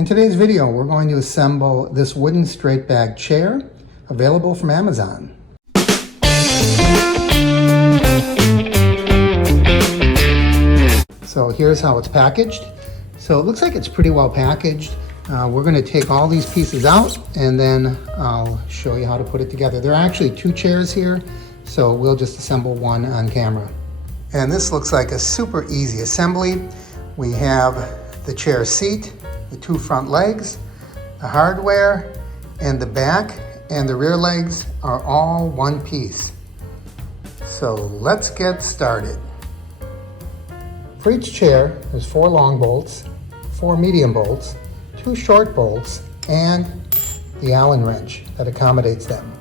In today's video, we're going to assemble this wooden straight back chair available from Amazon. So here's how it's packaged. So it looks like it's pretty well packaged. We're going to take all these pieces out and then I'll show you how to put it together. There are actually two chairs here, so we'll just assemble one on camera. And this looks like a super easy assembly. We have the chair seat, the two front legs, the hardware, and the back and the rear legs are all one piece. So let's get started. For each chair, there's 4 long bolts, 4 medium bolts, 2 short bolts, and the Allen wrench that accommodates them.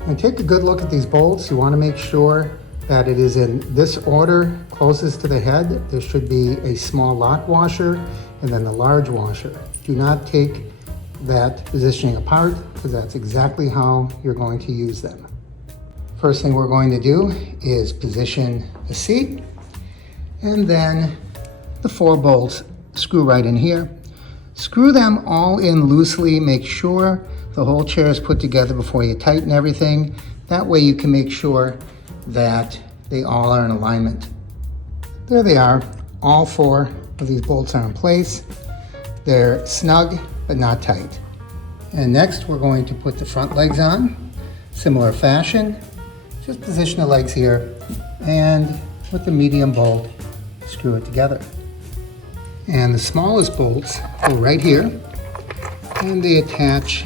And take a good look at these bolts. You want to make sure that it is in this order closest to the head. There should be a small lock washer and then the large washer. Do not take that positioning apart because that's exactly how you're going to use them. First thing we're going to do is position the seat, and then the 4 bolts screw right in here. Screw them all in loosely. Make sure the whole chair is put together before you tighten everything. That way you can make sure that they all are in alignment. There they are. All 4 of these bolts are in place. They're snug but not tight. And next we're going to put the front legs on. Similar fashion. Just position the legs here and with the medium bolt screw it together. And the smallest bolts go right here and they attach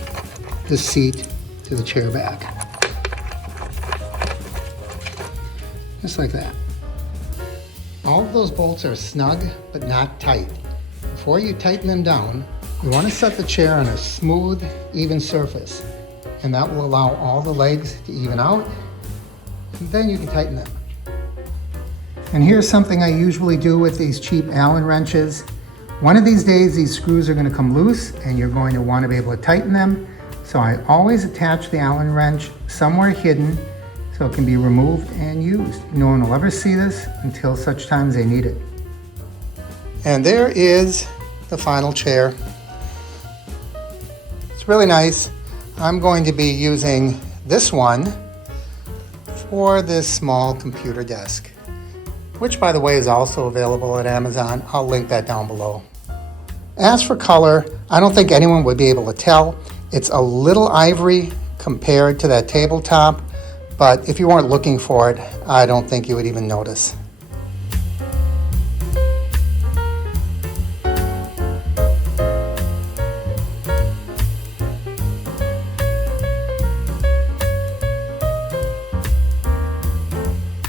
the seat to the chair back. Just like that. All of those bolts are snug but not tight. Before you tighten them down, you want to set the chair on a smooth, even surface, and that will allow all the legs to even out, and then you can tighten them. And here's something I usually do with these cheap Allen wrenches. One of these days these screws are going to come loose and you're going to want to be able to tighten them, so I always attach the Allen wrench somewhere hidden so it can be removed and used. No one will ever see this until such times they need it. And there is the final chair. It's really nice. I'm going to be using this one for this small computer desk, which by the way is also available at Amazon. I'll link that down below. As for color, I don't think anyone would be able to tell. It's a little ivory compared to that tabletop, but if you weren't looking for it, I don't think you would even notice.